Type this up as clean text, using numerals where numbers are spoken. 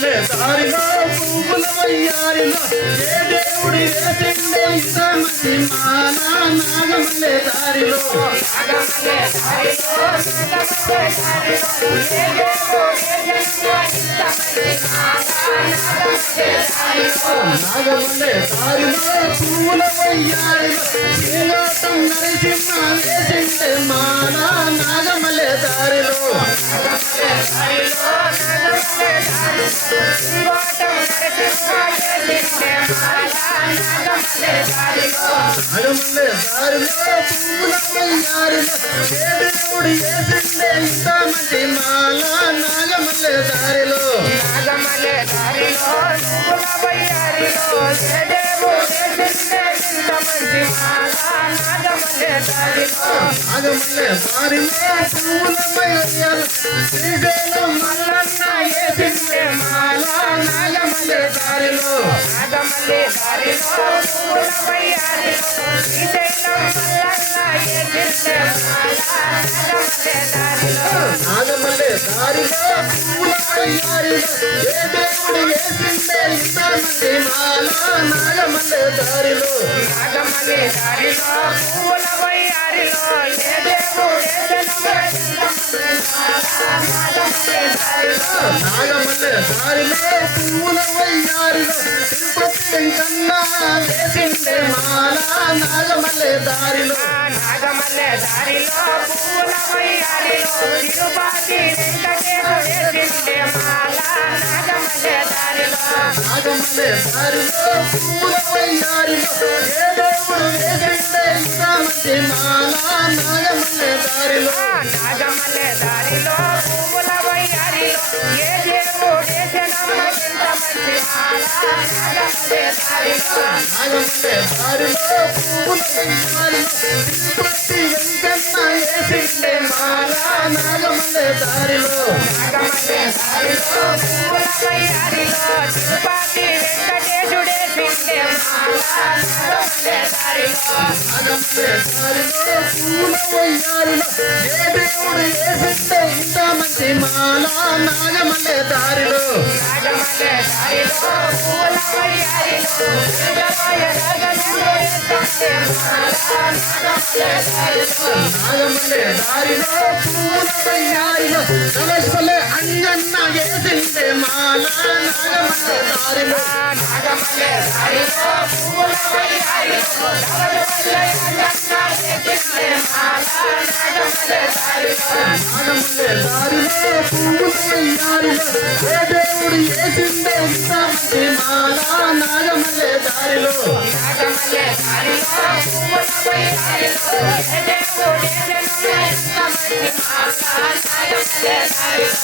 నాగమల్లె దారిలో పువ్వుల వయ్యారిలో ఏ దేవుడి వేసిండే ఇంత మంచి మాల నాగమల్లె దారిలో నాగమల్లె దారిలో పువ్వుల వయ్యారిలో శ్రీలోటం నరసింహ వేసిండే మాల నాగమల్లె దారిలో నాగమల్లె దారిలో పువ్వుల వయ్యారిలో ఏ దేవుడి వేసిండే ఇంత మంచి మాల నాగమల్లె దారిలో నాగమల్లె దారిలో పువ్వుల వయ్యారిలో ఏ దేవుడి వేసిండే ఇంత మంచి మాల నాగమల్లె దారిలో నాగమల్లె దారిలో పువ్వుల వయ్యారిలో శ్రీశైలం మల్లన్న వేసిండే మాల నాగమల్లె దారిలో నాగమల్లె దారిలో పువ్వుల వయ్యారిలో శ్రీశైలం మల్లన్న వేసిండే మాల నాగమల్లె దారిలో నాగమల్లె దారిలో పువ్వుల వయ్యారిలో ఏ దేవుడు వేసిండే ఇంత మంచి మాల నాగమల్లె దారిలో నాగమల్లె దారిలో పువ్వుల వయ్యారిలో ఏ దేవుడు వేసిండే ఇంత మంచి మాల నాగమల్లె దారిలో నాగమల్లె దారిలో పువ్వుల వయ్యారిలో తిరుపతి వెంకన్న వేసిండే మాల నాగమల్లె దారిలో నాగమల్లె దారిలో పువ్వుల వయ్యారిలో తిరుపతి వెంకటేశ వేసిండే మాల నాగమల్లె దారిలో నాగమల్లె దారిలో పువ్వుల వయ్యారిలో ఏ దేవుడు వేసిండే ఇంత మంచి మాల నాగమల్లె దారిలో నాగమల్లె దారిలో పువ్వుల వయ్యారిలో ఏ దేవుడు వేసినమ్మ ఇంత మంచి మాల నాగమల్లె దారిలో నాగమల్లె దారిలో పువ్వుల వయ్యారిలో తిరుపతి వెంకన్న వేసిండే మాల నాగమల్లె దారిలో నాగమల్లె దారిలో పువ్వుల వయ్యారిలో తిరుపతి వెంకటేశుడేసిండే మాల నాగమల్లె దారిలో నాగమల్లె దారిలో పువ్వుల వయ్యారిలో ఏ దేవుడు వేసిండే ఇంత మంచి మాల నాగమల్లె దారిలో నాగమల్లె దారిలో పువ్వుల వయ్యారిలో తిరుపతి వెంకటేశుడేసిండే మాల నాగమల్లె దారిలో నాగమల్లె దారిలో పువ్వుల వయ్యారిలో నమస్పల్లె అంజన్న వేసిండే మాల నాగమల్లె దారిలో నాగమల్లె దారిలో పువ్వుల వయ్యారిలో నవలపల్లె అంజన్న వేసిండే మాల నాగమల్లె దారిలో నాగమల్లె దారిలో పువ్వుల వయ్యారిలో ఏ దేవుడు వేసిండే ఇంత మంచి మాల నాగమల్లె దారిలో నాగమల్లె దారిలో పువ్వుల వయ్యారిలో ఏ దేవుడు వేసినమ్మ ఇంత మంచి మాల నాగమల్లె దారిలో